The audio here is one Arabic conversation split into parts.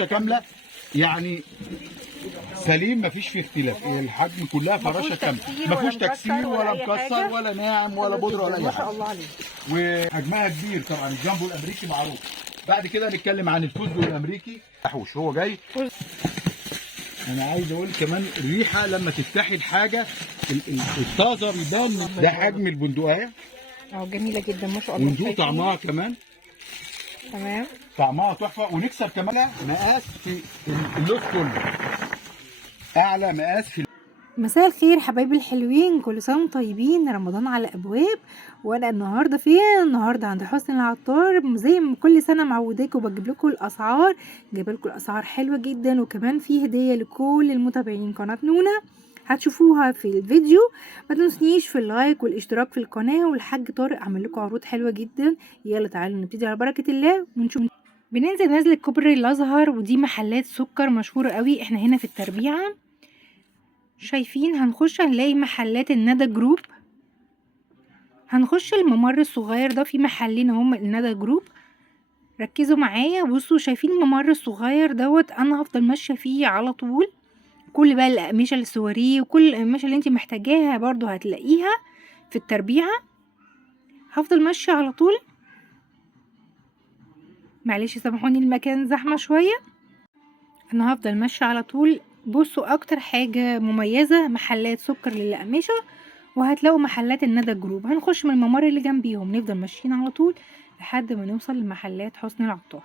فراشه كامله يعني سليم، مفيش فيه اختلاف. الحجم كلها فراشه كامله، مفيش تكسير ولا مكسر ولا ناعم ولا بودره ولا اي ما حاجه. شاء الله عليه. وحجمها كبير طبعا. الجامبو الامريكي معروف. بعد كده نتكلم عن الفوزدو الامريكي. حوش هو جاي. انا عايز اقول كمان الريحه لما تفتحي الحاجه الطازه بيبان. ده حجم البندقيه. جميله جدا ما شاء الله. وندوق طعمها كمان. تمام. طعمها تحفه. ونكسر كمان مقاس في اللوز كله، اعلى مقاس في. مساء الخير حبايبي الحلوين، كل سنه وانتم طيبين. رمضان على ابواب، وانا النهارده فين؟ النهارده عند حسن العطار. زي ما كل سنه معوداكم بجيب لكم الاسعار، جايبه لكم الاسعار حلوه جدا، وكمان في هديه لكل المتابعين قناه نونا هتشوفوها في الفيديو. ما تنسونيش في اللايك والاشتراك في القناه، والحاج طارق عمل لكم عروض حلوه جدا. يلا تعالوا نبتدي على بركه الله ونشوف. بننزل نازله كوبري الازهر، ودي محلات سكر مشهوره قوي. احنا هنا في التربيعه شايفين، هنخش هنلاقي محلات الندى جروب. هنخش الممر الصغير ده، في محلين هم الندى جروب. ركزوا معايا، بصوا شايفين الممر الصغير دوت، انا هفضل ماشيه فيه على طول. كل بقى الاقمشه السواريه وكل الاقمشه اللي انت محتاجاها برضو هتلاقيها في التربيعه. هفضل ماشيه على طول. معلش سامحوني المكان زحمه شويه، انا هفضل ماشيه على طول. بصوا اكتر حاجه مميزه محلات سكر للاقمشه، وهتلاقوا محلات الندى جروب. هنخش من الممر اللي جنبيهم، نفضل ماشيين على طول لحد ما نوصل لمحلات حسن العطار.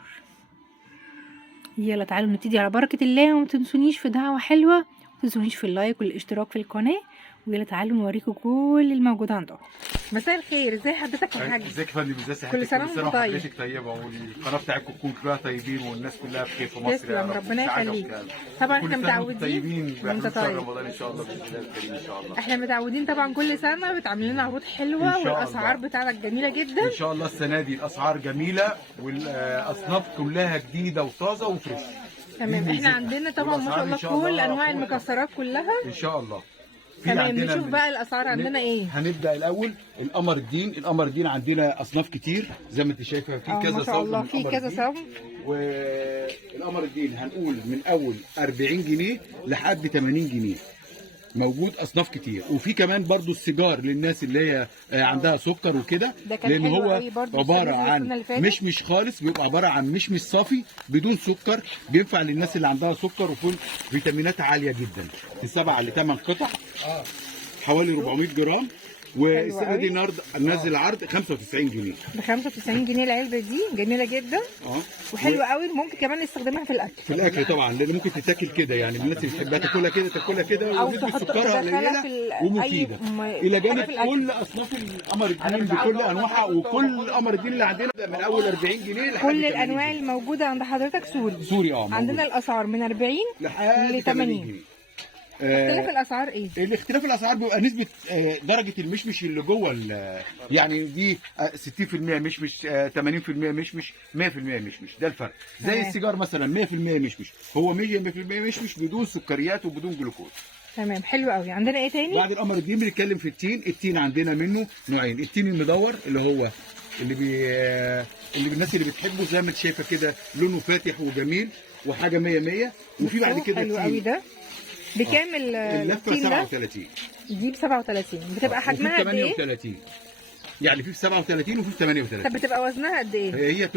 يلا تعالوا نبتدي على بركه الله. وما تنسونيش في دعوه حلوه، وما تنسونيش في اللايك والاشتراك في القناه. ويلا تعالوا نوريكم كل الموجود عندهم. مساء الخير، ازي حضرتك يا حاج؟ ازيك يا فندم؟ ازي صحتك؟ كل سنه وانت طيب. وحضرتك طيبه، والقناه بتاعتكم تكون كلها طيبين، والناس كلها بخير في مصر. تسلم، ربنا يخليك. طبعا احنا متعودين طيبين وانت طيب رمضان ان شاء الله باذن الله الكريم ان شاء الله. احنا متعودين طبعا كل سنه بتعمل لنا عروض حلوه، والاسعار بتاعتك جميله جدا ان شاء الله. السنه دي الاسعار جميله، والاصناف كلها جديده وطازه وفريش. تمام. احنا عندنا طبعا ما شاء الله كل انواع المكسرات كلها ان شاء الله. تمام. نشوف بقى الاسعار عندنا ايه. هنبدا الاول القمر الدين. القمر الدين عندنا اصناف كتير زي ما انت شايفه، في كذا صنف. ما شاء الله في كذا صنف. والقمر الدين هنقول من اول 40 جنيه لحد 80 جنيه. موجود اصناف كتير. وفي كمان برضو السيجار للناس اللي هي عندها سكر وكده، لان هو عباره عن مشمش خالص. بيبقى عباره عن مشمش صافي بدون سكر، بينفع للناس اللي عندها سكر، وفيه فيتامينات عاليه جدا. في 7 ل 8 قطع، حوالي 400 جرام. والسنه دي النهارده نازل عرض 95 جنيه. ب 95 جنيه العلبه دي، جميله جدا وحلوه قوي. ممكن كمان نستخدمها في الاكل. في الاكل طبعا، لان ممكن تتاكل كده، يعني الناس اللي بتحبها تاكلها كده تاكلها كده، ونسبه سكرها قليله ومفيده. الى جانب كل اصناف القمر الدين بكل انواعها، وكل القمر الدين اللي عندنا من اول 40 جنيه لحد كل الانواع الموجوده عند حضرتك سوري. سوري عندنا الاسعار من 40 ل 80 جنيه. اختلاف الاسعار ايه؟ الاختلاف الاسعار بيبقى نسبه درجه المشمش اللي جوه، يعني دي 60% مشمش، 80% مشمش، 100% مشمش. ده الفرق. زي السيجار مثلا 100% مشمش، هو 100% مشمش بدون سكريات وبدون جلوكوز. تمام، حلو قوي. عندنا ايه تاني؟ بعد القمر الدين بنتكلم في التين. التين عندنا منه نوعين. التين المدور اللي هو اللي الناس اللي بتحبه زي ما انت شايفه كده، لونه فاتح وجميل وحاجه 100 وفي بعد كده حلو قوي. ده بكام اللفه؟ 37. دي ب 37. بتبقى حجمها قد ايه؟ 38. يعني في 37 وفي 38. طب بتبقى وزنها قد ايه؟ هي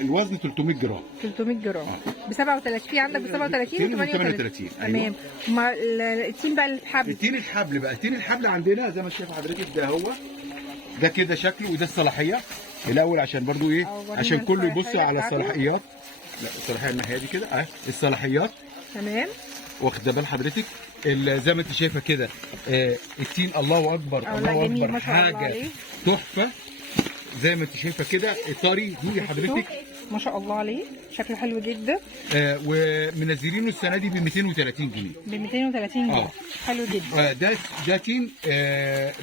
الوزن 300 جرام. 300 جرام ب 37. في عندك ب 37 و 38. تمام. ما التين بقى الحبل. التين الحبل بقى، التين الحبل عندنا زي ما شايف حضرتك، ده هو ده كده شكله، وده الصلاحيه الاول عشان برضو ايه، عشان كله يبص على الصلاحيات. لا الصلاحيه الناحيه دي كده الصلاحيات. تمام. واخده بال حضرتك زي ما انت شايفه كده. التين الله اكبر الله اكبر، حاجه تحفه زي ما انت شايفه كده. الطري دي حضرتك ما شاء الله عليه، شكله حلو جدا. ومنزلينه السنه دي ب 230 جنيه. ب 230 جنيه. حلو جدا. ده تين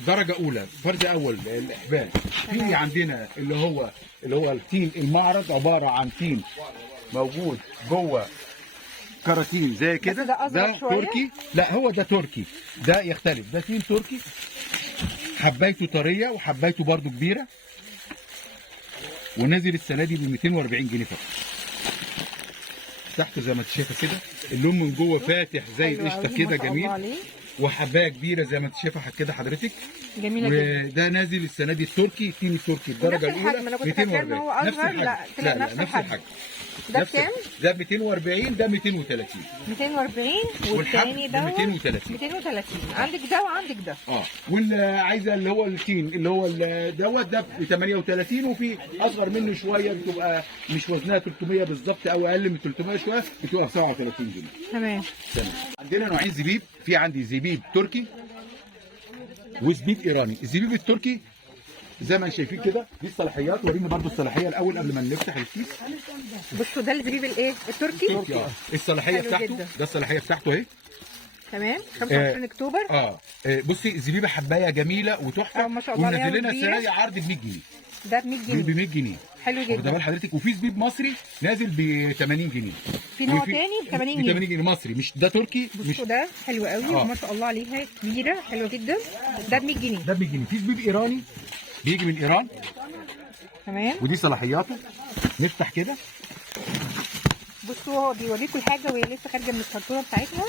درجه اولى، فرد اول الاحبال. في عندنا اللي هو التين المعرض، عباره عن تين موجود جوه كراتين زي كده. ده تركي. لا هو ده تركي، ده يختلف. ده تين تركي، حبايته طريه وحبايته برده كبيره، ونازل السنه دي ب 240 جنيه فقط. تحته زي ما انت شايفه كده، اللون من جوه فاتح زي حلو القشطه أوي، كده ما شاء الله جميل، عليه. وحبايه كبيره زي ما انت شايفه كده حضرتك. جميله جدا. وده نازل السنه دي التركي، التين التركي الدرجه ونفس الحجم، الاولى أنا كنت فاكرة إن هو نفس أصغر، الحجم. لا طلع لا نفس نفس الحجم. الحجم. ده نفس بكام؟ ده 240، ده 230. 240 والتاني والحجم دوت 230. 230. عندك ده وعندك ده. واللي عايزه اللي هو التين اللي هو دوت ده ب 38، وفي اصغر منه شويه بتبقى مش وزنها 300 بالظبط او اقل من 300 شويه، بتبقى ب 37 جنيه. تمام. تمام. عندنا نوعين زبيب، في عندي زبيب تركي وزبيب ايراني. الزبيب التركي زي ما شايفين كده، دي الصلاحيات. وريني برضو الصلاحيه الاول قبل ما نفتح الكيس. بصوا ده الزبيب الايه؟ التركي. الصلاحيه حلو بتاعته جدا. ده الصلاحيه بتاعته اهي. تمام. 25 اكتوبر. بصي الزبيبه حبايه جميله وتحفه، ما شاء الله عليها ونازل لنا كبيرة. السنه دي عرض ب 100 جنيه. ده ب 100 جنيه. ب 100 جنيه. حلو واخده جدا. بال حضرتك. وفي زبيب مصري نازل ب 80 جنيه. في نوع وفي- تاني ب 80 ب جنيه. 80 جنيه مصري، مش ده تركي. مش بصوا ده حلو قوي ما شاء الله عليها، كبيره حلوه جدا. ده ب 100 جنيه. ده ب 100 جنيه. في زبيب ايراني بيجي من ايران، تمام. ودي صلاحياته. نفتح كده. بصوا هو بيوريكم الحاجه وهي لسه خارجه من الكرتونه بتاعتها.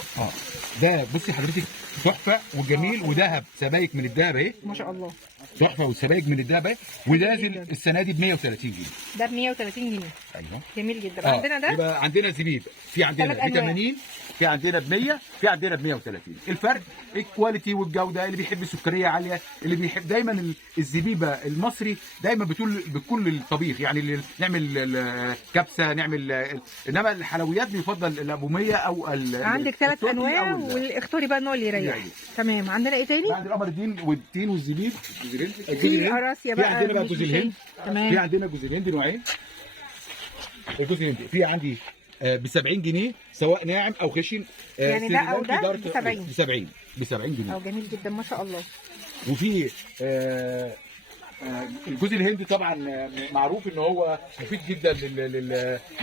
ده بصي حضرتك تحفه وجميل، وذهب سبايك من الذهب اهي. ما شاء الله. تحفه وسبايك من الذهب اهي، ونازل السنه دي ب 130 جنيه. ده ب 130 جنيه. ايوه. جميل جدا. عندنا ده يبقى عندنا زبيب، في عندنا ثلاث ب 80، في عندنا ب 100، في عندنا ب 130. الفرق الكواليتي والجوده. اللي بيحب سكريه عاليه، اللي بيحب دايما الزبيبه المصري دايما بكل الطبيخ، يعني اللي نعمل كبسه، نعمل انما الحلويات بيفضل الابوميه او عندك 3 انواع، واختاري بقى النوع اللي يريح. تمام. عندنا ايه تاني؟ عندنا القمر الدين والتين والزبيب. في قراصية في بقى عندنا بقى مش جوز الهند. تمام. في عندنا جوز الهند نوعين. الجوز الهند في عندي ب 70 جنيه سواء ناعم او خشن. يعني ده او ده ب 70. ب 70 جنيه. جميل جدا ما شاء الله. وفي الجوز الهندي طبعا معروف ان هو مفيد جدا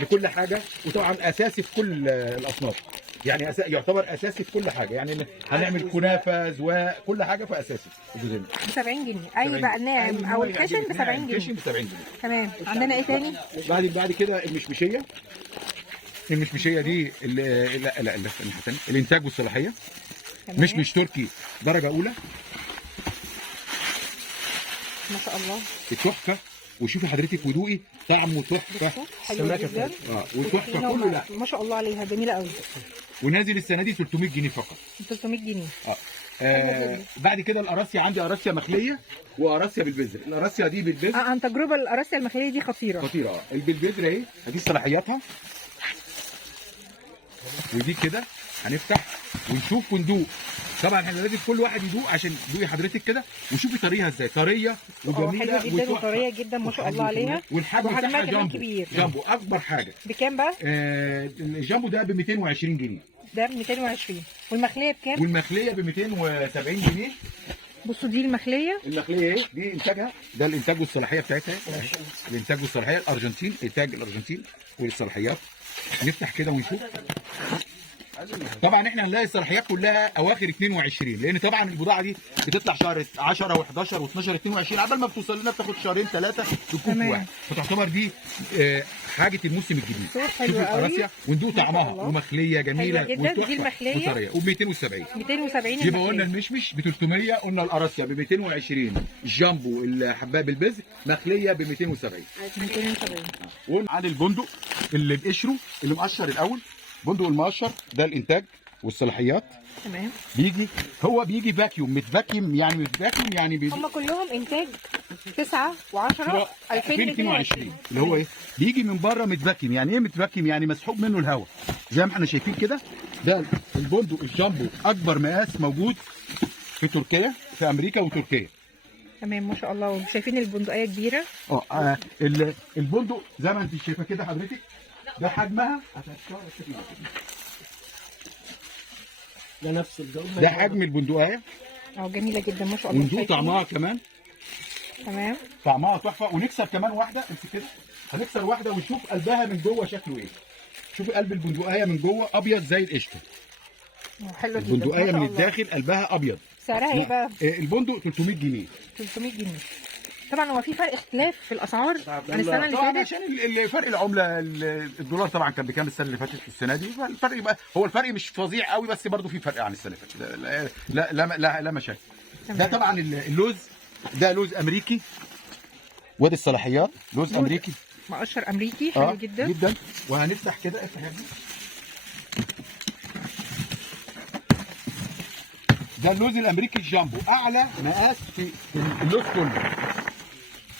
لكل حاجه، وطبعا اساسي في كل الاصناف. يعني يعتبر اساسي في كل حاجه، يعني هنعمل كنافه زواق كل حاجه فاساسي الجوز الهندي ب 70 جنيه. اي بقى الناعم او الخشن ب 70 جنيه. الخشن ب 70 جنيه. تمام. عندنا ايه تاني؟ بعد كده المشمشيه. المشمشيه دي لا الانتاج والصلاحيه. تمام. مشمش تركي درجه اولى. ما شاء الله. التحفه. وشوفي حضرتك ودوقي طعمه تحفه. حلو جدا. والتحفه كله لا. ما شاء الله عليها جميله قوي. ونازل السنه دي 300 جنيه فقط. 300 جنيه. بعد كده القراصيه عندي قراصيه مخليه وقراصيه بالبذر. القراصيه دي بالبذر. عن تجربه القراصيه المخليه دي خطيره. خطيره. بالبذر اهي، ادي صلاحياتها. ودي كده هنفتح ونشوف وندوق. طبعا احنا لازم كل واحد يدوق عشان تدوقي حضرتك كده وشوفي طريقها ازاي. طريه وجميله حلوه جدا وطريه جدا ما شاء الله عليها. والحجم بتاعها جامبو. كبير. جامبو اكبر حاجه. بكام بقى؟ الجامبو ده ب 220 جنيه. ده ب 220. والمخليه بكام؟ والمخليه ب 270 جنيه. بصوا دي المخليه. المخليه اهي، دي انتاجها، ده الانتاج والصلاحيه بتاعتها. الانتاج والصلاحيه الارجنتين، انتاج الارجنتين والصلاحيات. نفتح كده ونشوف. طبعا احنا هنلاقي الصلاحيات كلها اواخر 22، لان طبعا البضاعه دي بتطلع شهر 10 و11 و12 22، قبل ما بتوصل لنا بتاخد شهرين 3 بتكون في واحد، فتعتبر دي حاجه الموسم الجديد. شوفوا القراصيه وندوق طعمها، ومخليه جميله جدا. دي المخليه وطريه وب 270. 270 يبقى قلنا المشمش ب 300، قلنا القراصيه ب 220، الجامبو الحبايه بالبذر مخليه ب 270. 270. عن البندق اللي بقشره اللي مقشر الاول، بندق المقشر ده الانتاج والصلاحيات. تمام. بيجي فاكيوم متفاكيوم، يعني هم كلهم انتاج 9 و10 2022 اللي هو ايه، بيجي من بره متفاكيوم. يعني ايه متفاكيوم؟ يعني مسحوب منه الهواء زي ما احنا شايفين كده. ده البندق الجامبو اكبر مقاس موجود في تركيا، في امريكا وتركيا. تمام ما شاء الله. وشايفين البندقيه كبيره. البندق زي ما انت شايفه كده حضرتك، ده حجمها ده نفس الجودة. ده حجم البندقية. جميلة جدا ما شاء الله. وندوق طعمها كمان. تمام. طعمها تحفة. ونكسر كمان واحدة. انت كده هنكسر واحدة ونشوف قلبها من جوه شكله ايه. شوفي قلب البندقية من جوه ابيض زي القشطة. حلو جدا. البندقية من الداخل قلبها ابيض. سعرها ايه بقى؟ البندق 300 جنيه. 300 جنيه. طبعا هو في فرق اختلاف في الاسعار عن السنه اللي طبعا فاتت. عشان فرق العمله، الدولار طبعا كان بكام السنه اللي فاتت والسنه دي، فالفرق يبقى هو الفرق مش فظيع قوي، بس برضه في فرق عن السنه اللي فاتت. لا مشاكل. ده طبعا اللوز، ده لوز امريكي، وادي الصلاحيات لوز امريكي مقشر امريكي حلو جدا جدا. وهنفتح كده، افتح يا ابني. ده اللوز الامريكي الجامبو، اعلى مقاس في اللوز كله،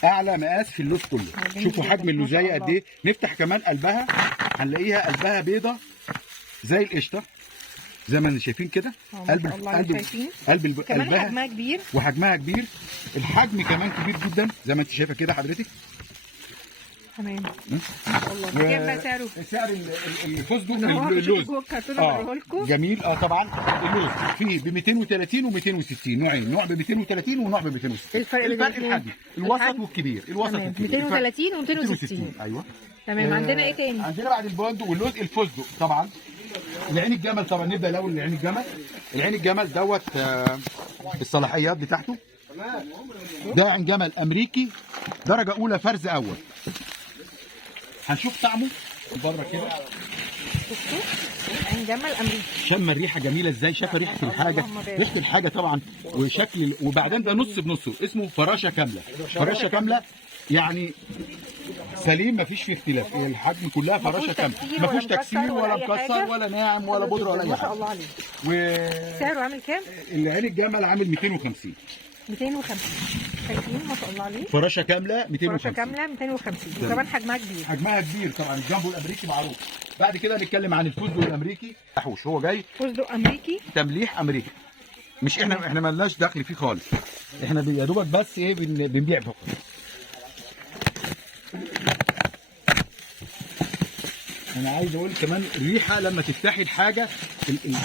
اعلى مقاس في اللوز كله. شوفوا حجم اللوزايه قد ايه. نفتح كمان قلبها، هنلاقيها قلبها بيضه زي القشطه، زي ما انتم شايفين كده. قلب كمان قلبها حجمها كبير، وحجمها كبير. الحجم كمان كبير جدا زي ما انت شايفه كده حضرتك. تمام. ما شاء الله. كام بقى سعره؟ سعر الفستق اللوز جوه الكرتونه بوريه لكم. جميل. طبعا اللوز فيه ب 230 و 260 نوعين، نوع ب 230 ونوع ب 260. الفرق الحجم الوسط والكبير. الوسط والكبير 230 و 260. ايوه تمام. عندنا ايه تاني؟ عندنا بعد البندق واللوز الفستق طبعا. العين الجمل طبعا، نبدا الاول العين الجمل. العين الجمل دوت الصلاحيات بتاعته. ده عين جمل امريكي درجه اولى فرز اول. هنشوف طعمه بره كده. شفتوا؟ عين جمل امريكي. شم الريحه جميله ازاي، شاف ريحه الحاجه، ريحه الحاجه طبعا وشكل. وبعدين ده نص بنصه، اسمه فراشه كامله. فراشه كامله يعني سليم، مفيش فيه اختلاف. الحجم كلها فراشه كامله، مفيش تكسير ولا مكسر ولا ناعم ولا بودره ولا اي ما شاء حاجه. الله عليه. سعره عامل كام؟ العين الجمل عامل 250. 250. شايفين ما شاء الله عليه. فراشه كامله 250. فراشه كامله 250. وكمان حجمها كبير. حجمها كبير طبعا. الجامبو الامريكي معروف. بعد كده نتكلم عن الفستق الامريكي. حوش هو جاي فستق امريكي، تمليح امريكي. مش احنا مالناش دخل فيه خالص. احنا يا دوبك بس ايه بنبيع فقط. انا عايز اقول كمان الريحه لما تفتحي الحاجه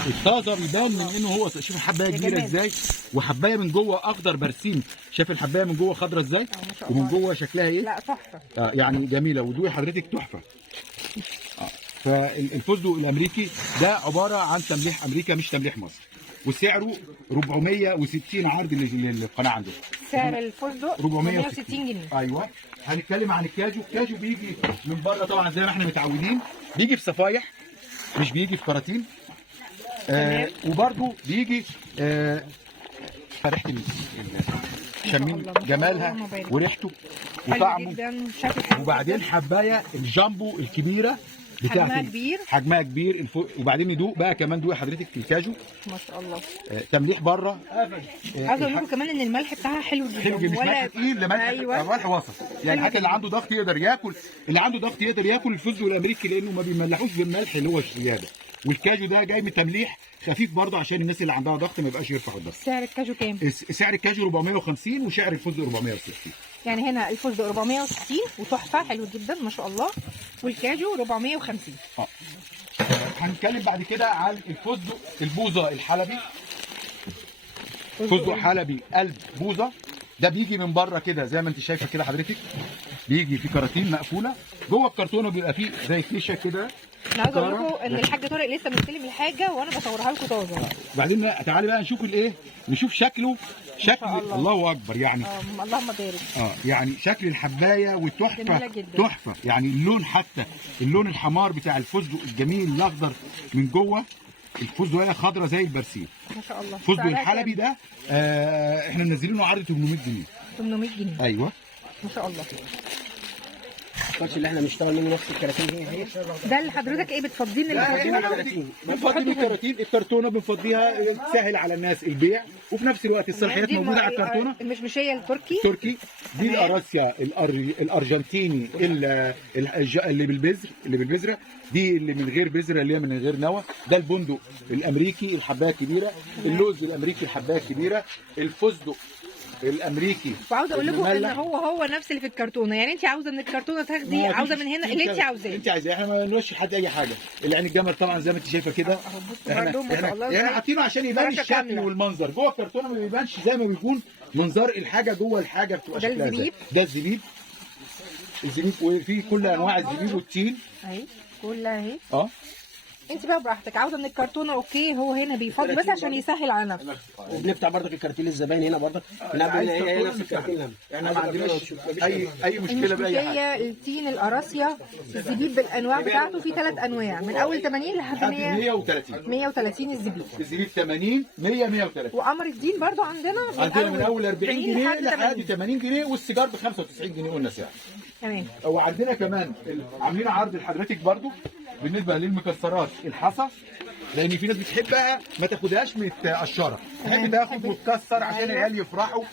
الطازه بيبان من انه هو. شوف الحبايه كبيره ازاي، وحبايه من جوه اخضر برسيم. شايف الحبايه من جوه خضرا ازاي، ومن جوه شكلها ايه. لا تحفه. يعني جميله. ودوقي حضرتك تحفه. فالفستق الامريكي ده عباره عن تمليح امريكا مش تمليح مصر. وسعره 460 عرض للقناه عندكم. سعر الفستق 460 جنيه. ايوه. هنتكلم عن الكاجو. الكاجو بيجي من بره طبعا زي ما احنا متعودين، بيجي في صفايح مش بيجي في كراتين. وبرده بيجي ريحه شامين جمالها وريحته وطعمه. وبعدين حبايه الجامبو الكبيره بتاعته حجمها كبير. وبعدين ندوق بقى كمان. دوقي حضرتك في الكاجو ما شاء الله. تمليح بره. عايزه اقول لكم كمان ان الملح بتاعها حلو جدا. حلو جدا. ملح تقيل لملح. ملح وسط يعني. حتى اللي عنده ضغط يقدر ياكل. اللي عنده ضغط يقدر ياكل الفستق الامريكي لانه ما بيملحوش بالملح اللي هو الزياده. والكاجو ده جاي من تمليح خفيف برضه عشان الناس اللي عندها ضغط ما يبقاش يرفع الضغط. سعر الكاجو كام؟ سعر الكاجو 450 وسعر الفستق 460. يعني هنا الفستق 460 وتحفه حلو جدا ما شاء الله، والكاجو 450. هنتكلم بعد كده عن الفستق البوظه الحلبي. فستق حلبي قلب بوظه. ده بيجي من بره كده زي ما انت شايفه كده حضرتك. بيجي في كراتين مقفوله. جوه الكرتونه بيبقى فيه زي فيشه كده. انا عايزه اقول لكم ان الحاج طارق لسه مستلم الحاجه وانا بصورها لكم طازه. وبعدين تعالي بقى نشوف الايه، نشوف شكله. شكل الله اكبر يعني. اللهم بارك. يعني شكل الحبايه والتحفه تحفه يعني. اللون حتى اللون الحمار بتاع الفستق الجميل الاخضر من جوه. الفستق هي خضرا زي البرسيم ما شاء الله. الفستق الحلبي ده احنا منزلينه عرض 800 جنيه. 800 جنيه. ايوه ما شاء الله. الكوتش اللي احنا بنشتغل منه نفس الكراتين هي ده اللي حضرتك ايه بتفضيه من الكراتين؟ بنفضي الكراتين. الكرتونه بنفضيها تسهل على الناس البيع، وفي نفس الوقت الصلاحيات موجوده على الكرتونه. المشمشيه التركي. دي القراصيا الارجنتيني اللي بالبذره. دي اللي من غير بذره اللي هي من غير نوى. ده البندق الامريكي الحبايه الكبيره. اللوز الامريكي الحبايه الكبيره. الفستق الامريكي. وعاوزه اقول لكم ان هو نفس اللي في الكرتونه. يعني انت عاوزه من الكرتونه تاخدي، عاوزه من هنا اللي انت عاوزاه. احنا ما بنوش حد اي حاجه. العين الجمل طبعا زي ما انت شايفه كده. احنا حاطينه عشان يبان الشكل والمنظر. جوه الكرتونه ما بيبانش زي ما بيكون منظر الحاجه جوه الحاجه بتبقى شكلها ازاي. ده الزبيب. وفي كل انواع الزبيب والتين اهي كلها اهي. انت بقى براحتك، عاوزه من الكرتونه اوكي، هو هنا بيفضي بس عشان يسهل على نفسه. وبنفتح برضك الكراتين للزباين هنا برضك، بنعمل هي نفس الكراتين. احنا ما عندناش اي مشكله باي حاجه. المشكيه التين، القراصيه، الزبيب بالانواع بتاعته، في 3 انواع من اول 80 لحد 130 130 الزبيب. الزبيب 80 100 130. وقمر الدين برضو عندنا من اول 40 جنيه لحد 80 جنيه، والسيجار ب 95 جنيه قلنا سعر. تمام. وعندنا كمان عاملين عرض لحضرتك برضو بالنسبه للمكسرات الحصى، لان في ناس بتحبها ما تاخدهاش متقشره، تحب تاخد وتكسر عشان العيال يفرحوا.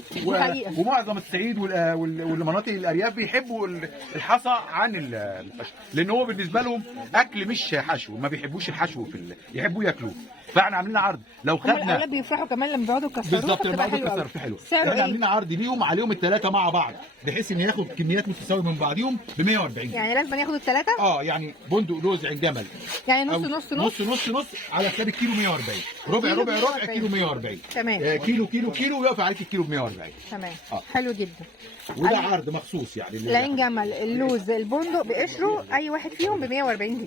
ومعظم الصعيد والمناطق الارياف بيحبوا الحصى عن القشر، لان هو بالنسبه لهم اكل مش حشو، ما بيحبوش الحشو يحبوا ياكلوه. فاحنا عاملين عرض لو خدنا الاولاد بيفرحوا كمان لما بيقعدوا يكسروه. بالظبط، لما بيقعدوا يكسروا حلو. احنا عاملين عرض ليهم عليهم الثلاثه مع بعض، بحيث ان ياخد كميات متساويه من بعضيهم ب 140. يعني لازم ياخدوا الثلاثه؟ يعني بندق، لوز، عين جمل، يعني نص على حساب الكيلو 140، ربع كيلو 140. تمام. كيلو يقف عليك الكيلو ب 140. تمام. حلو جدا. وده عرض مخصوص يعني العين جمل، اللوز، البندق بقشره، اي واحد فيهم ب 140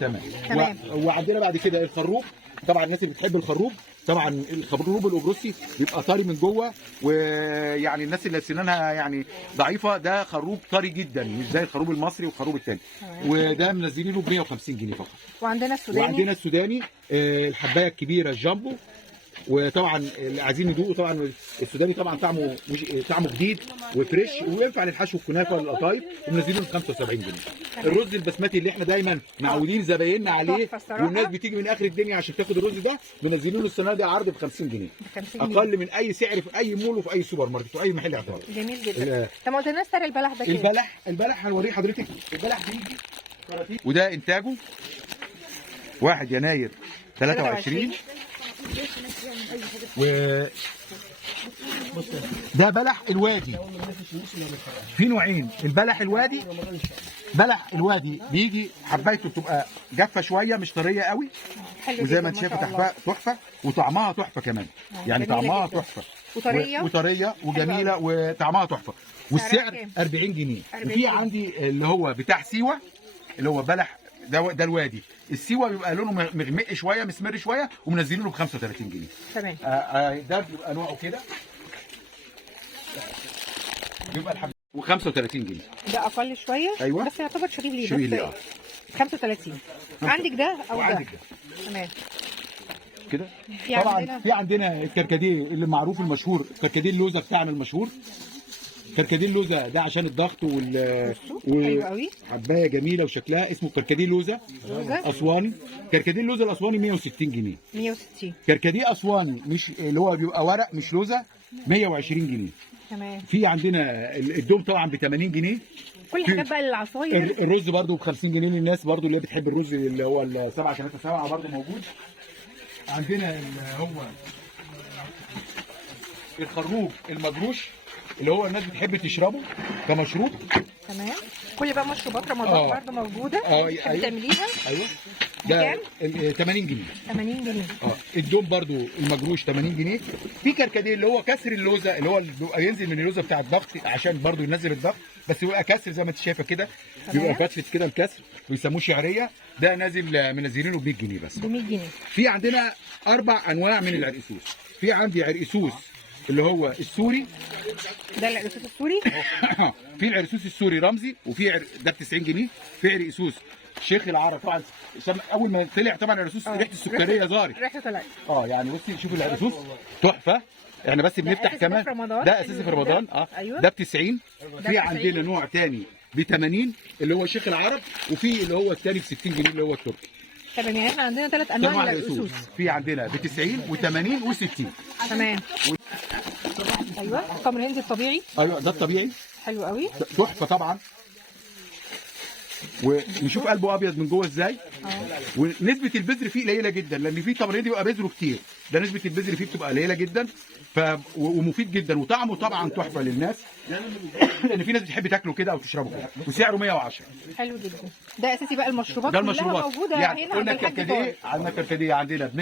جنيه. تمام. وعندنا بعد كده الخروب. طبعا الناس اللي بتحب الخروب، طبعا الخروب القبرصي بيبقى طري من جوه، ويعني الناس اللي سنانها يعني ضعيفه ده خروب طري جدا، مش زي الخروب المصري والخروب الثاني. وده منزلينه ب 150 جنيه فقط. وعندنا السوداني الحبايه الكبيره الجامبو. وطبعا اللي عايزين يدوقوا طبعا السوداني طبعا طعمه جديد وفريش، وينفع للحشو الكنافه والقطايف، ومنزلينه ب 75 جنيه. الرز البسمتي اللي احنا دايما معودين زبايننا عليه، والناس بتيجي من اخر الدنيا عشان تاخد الرز ده، منزلينه السنه دي عرض ب 50 جنيه، اقل من اي سعر في اي مول وفي اي سوبر ماركت واي محل اعتبار. جميل جدا. طب ما قلتلناش سعر البلح ده كده؟ البلح هنوريه حضرتك. البلح بيجي وده انتاجه 1 يناير 23. ده بلح الوادي. في نوعين، البلح الوادي. بلح الوادي بيجي حبايته بتبقى جافه شويه، مش طريه قوي، وزي ما انت شايفه تحفه، وطعمها تحفه كمان. يعني طعمها تحفه وطريه وجميله وطعمها تحفه. والسعر 40 جنيه. وفي عندي اللي هو بتاع سيوه، اللي هو بلح ده الوادي. السيوه بيبقى لونه مغمق شويه، مسمر شويه، ومنزلينه ب 35 جنيه. تمام. ده بيبقى نوعه كده، بيبقى الحب و35 جنيه. ده اقل شويه. ايوه، بس يعتبر شريف ليه. بس 35. عندك ده او ده؟ تمام كده. طبعا في عندنا الكركديه اللي معروف المشهور، كركديه اللوزه بتاعنا المشهور. كركديه اللوزه ده عشان الضغط حلو قوي. حبايه جميله وشكلها، اسمه كركديه لوزه اسواني. كركديه اللوزه الاسواني 160 جنيه. 160. كركديه اسواني مش اللي هو بيبقى ورق مش لوزه 120 جنيه. تمام. في عندنا الدوم طبعا ب 80 جنيه. كل حاجات بقى العصاير. الرز برده ب 50 جنيه للناس برده اللي بتحب الرز اللي هو ال 7 برده موجود. عندنا اللي هو الخروب المجروش، اللي هو الناس بتحب تشربه كمشروب. تمام. كل بقى مشروبات رمضان برضه موجوده. بتحبي تعمليها؟ ايوه. ده 80 جنيه. 80 جنيه. الدوم برضو المجروش 80 جنيه. في كركديه اللي هو كسر اللوزه، اللي هو بيبقى ينزل من اللوزه بتاع الضغط عشان برضو ينزل الضغط، بس بيبقى كسر زي ما انت شايفه كده، بيبقى فتفت كده الكسر، بيسموه شعريه. ده نازل منزلينه ب 100 جنيه بس. ب 100 جنيه. في عندنا 4 انواع من العرقسوس. في عندي عرقسوس اللي هو السوري، ده العرقسوس السوري. في العرقسوس السوري رمزي، وفي ده ب 90 جنيه. في عرقسوس شيخ العرب طبعا، اول ما طلع طبعا العرقسوس ريحه السكريه ظهرت. ريحه طلعت. يعني بصي شوفي العرقسوس تحفه. احنا بس بنفتح كمان، ده اساسي في رمضان. أيوة. ده ب 90. في عندنا نوع ثاني ب 80 اللي هو شيخ العرب، وفي اللي هو الثاني ب 60 جنيه اللي هو التركي. تمام. يعني احنا عندنا 3 انواع من العرقسوس. في عندنا ب 90 و80 و60. تمام. ايوه. تمر هندي الطبيعي. ايوه ده الطبيعي. حلو قوي. تحفه طبعا. ونشوف قلبه ابيض من جوه ازاي. ونسبه البذر فيه قليله جدا، لان في تمر هندي بيبقى بذره كتير، ده نسبه البذر فيه بتبقى قليله جدا. ومفيد جدا، وطعمه طبعا تحفه للناس، لان في ناس بتحب تاكله كده او تشربه كده. وسعره 110. حلو جدا. ده اساسي بقى المشروبات. ده المشروبات كلها موجوده يعني هنا. قلنا كركديه، عندنا كركديه عندنا ب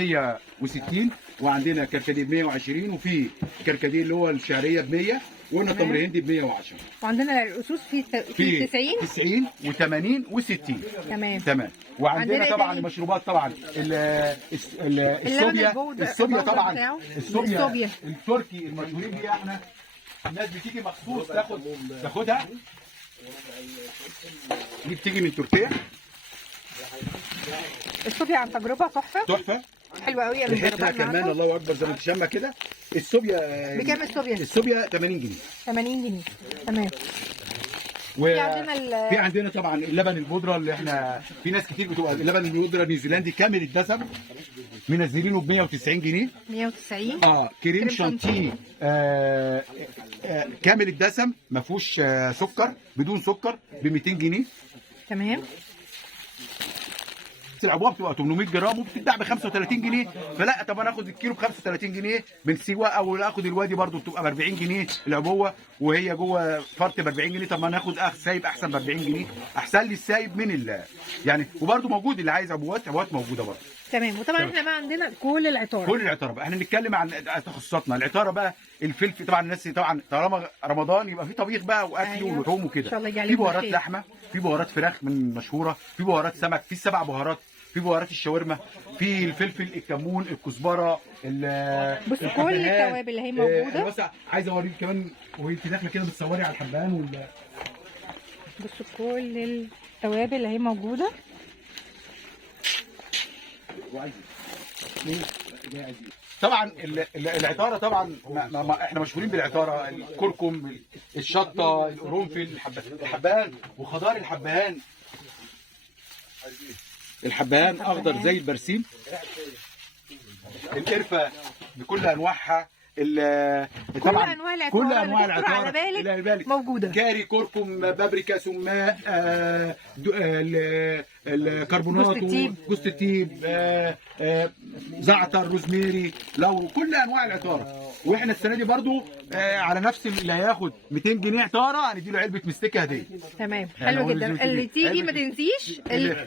160، وعندنا كركديه ب 120، وفي كركديه اللي هو الشعريه ب 100، وقلنا تمام. تمر هندي ب 110. وعندنا الاسوس في في 90. 90 و80 و60. تمام. تمام. وعندنا عندنا طبعا تاني؟ المشروبات طبعا الصوبيا. الصوبيا طبعا بتاعه. الصوبيا الصوبيا. التركي المشهورين بيها احنا. الناس بتيجي مخصوص تاخدها. دي بتيجي من تركيا. الصوبيا عن تجربه تحفه حلوه قوي. ريحتها كمان الله اكبر زي ما انت شامه كده. الصوبيا بكام الصوبيا؟ الصوبيا 80 جنيه. 80 جنيه. تمام. في عندنا طبعا اللبن البودره اللي احنا في ناس كتير بتبقى اللبن البودره نيوزيلندي كامل الدسم منزلينه ب 190 جنيه. 190. كريم شانتيه كامل الدسم ما فيهوش سكر بدون سكر ب 200 جنيه. تمام. العبوه بتبقى 800 جرام وبتتباع ب 35 جنيه. فلا طب انا اخد الكيلو ب 35 جنيه من سيوه، او اخد الوادي برضو بتبقى ب 40 جنيه العبوه وهي جوه فرط ب 40 جنيه. طب ما انا اخد سايب احسن ب 40 جنيه، احسن لي السايب من يعني. وبرضو موجود اللي عايز عبوات موجوده برضو. تمام. وطبعا احنا بقى عندنا كل العطاره. كل العطاره بقى احنا بنتكلم عن تخصصاتنا. العطاره بقى الفلفل طبعا الناس طبعا طالما رمضان يبقى في طبيخ بقى واكل أيوة. ولحوم إن وكده. شاء الله يجعل في لكم بهارات خير. لحمه، في بهارات فراخ من مشهوره، في بهارات سمك، في السبع بهارات، في بهارات الشاورما، في الفلفل، الكمون، الكزبره، بص كل التوابل اللي هي موجوده. بس عايز اوريك كمان وانت داخله كده بتصوري على الحبهان بصوا كل التوابل اللي هي موجوده. طبعا العطاره طبعا احنا مشهورين بالعطاره. الكركم، الشطه، القرنفل، الحبهان وخضار الحبهان. الحبهان اخضر زي البرسيم. القرفه بكل انواعها. طبعا كل انواع العطاره على بالك موجوده. كاري، كركم، بابريكا، سماق، الكربونات، جوز الطيب، زعتر، روزميري، لو كل انواع العطاره. واحنا السنه دي برضو على نفس اللي هياخد 200 جنيه عطاره هندي له علبه مستكه هديه. تمام. حلو جدا. اللي تيجي ما تنسيش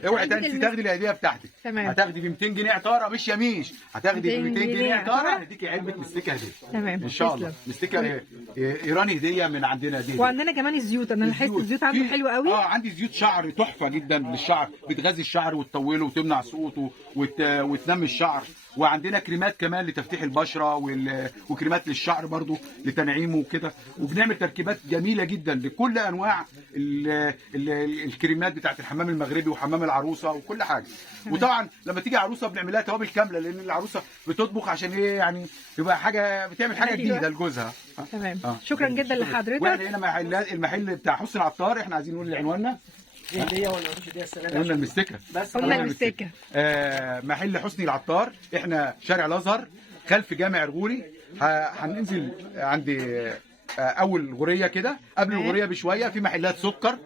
اوعي تنسي تاخدي الهديه بتاعتك. تمام. هتاخدي ب 200 جنيه عطاره مش يميش، هتاخدي ب 200 جنيه عطاره هنديكي علبه مستكه هديه. تمام. ان شاء الله. مستكه ايراني هديه من عندنا دي. وعندنا كمان الزيوت. انا لاحظت الزيوت عنده حلوه قوي. عندي زيوت شعر تحفه جدا للشعر، بتغذي الشعر وتطوله وتمنع سقوطه وتنمي الشعر. وعندنا كريمات كمان لتفتيح البشره وكريمات للشعر برضو لتنعيمه وكده. وبنعمل تركيبات جميله جدا لكل انواع الكريمات بتاعت الحمام المغربي وحمام العروسه وكل حاجه. وطبعا لما تيجي عروسه بنعملها توابل كامله، لان العروسه بتطبخ عشان ايه يعني يبقى حاجه بتعمل حاجه جديده لجوزها. تمام. شكرا جدا لحضرتك. واحنا هنا المحل بتاع حسن العطار. احنا عايزين نقول عنواننا. هديه ولا مفيش هديه السنه دي؟ قلنا المستكه. بس قلنا المستكه. محل حسني العطار. احنا شارع الازهر خلف جامع الغوري. هننزل عند اول غوريه كده. قبل الغوريه بشويه في محلات سكر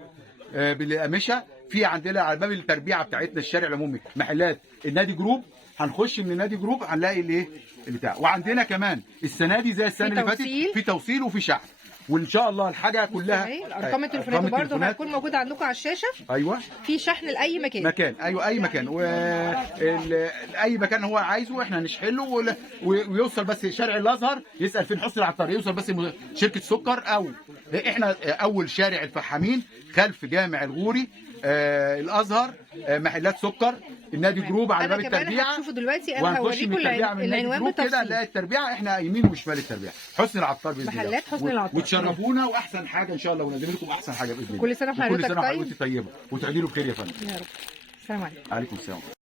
بالقمشه. في عندنا على باب التربيعه بتاعتنا الشارع العمومي محلات النادي جروب. هنخش من النادي جروب هنلاقي الايه البتاع. وعندنا كمان السنه دي زي السنه اللي فاتت في توصيل وفي شحن. وان شاء الله الحاجه كلها. ارقام التليفونات برضه هتكون موجوده عندكم على الشاشه. ايوه. في شحن لاي مكان. ايوه اي مكان. اي مكان هو عايزه احنا نشحن له ويوصل بس شارع الازهر. يسال فين حسن العطار يوصل بس شركه سكر. او احنا اول شارع الفحامين خلف جامع الغوري الازهر. محلات سكر النادي جروب على باب التربيعه. هتشوفوا دلوقتي انا هوريكم العنوان بالتفصيل كده. نلاقي التربيعه احنا يمين وشمال التربيعه. حسن العطار باذن الله. محلات حسن العطار. وتشرفونا واحسن حاجه ان شاء الله ونقدم لكم احسن حاجه باذن الله. كل سنه وحضرتك طيبه وتعيدوا بخير يا فندم. يا رب. السلام عليكم. عليكم السلام.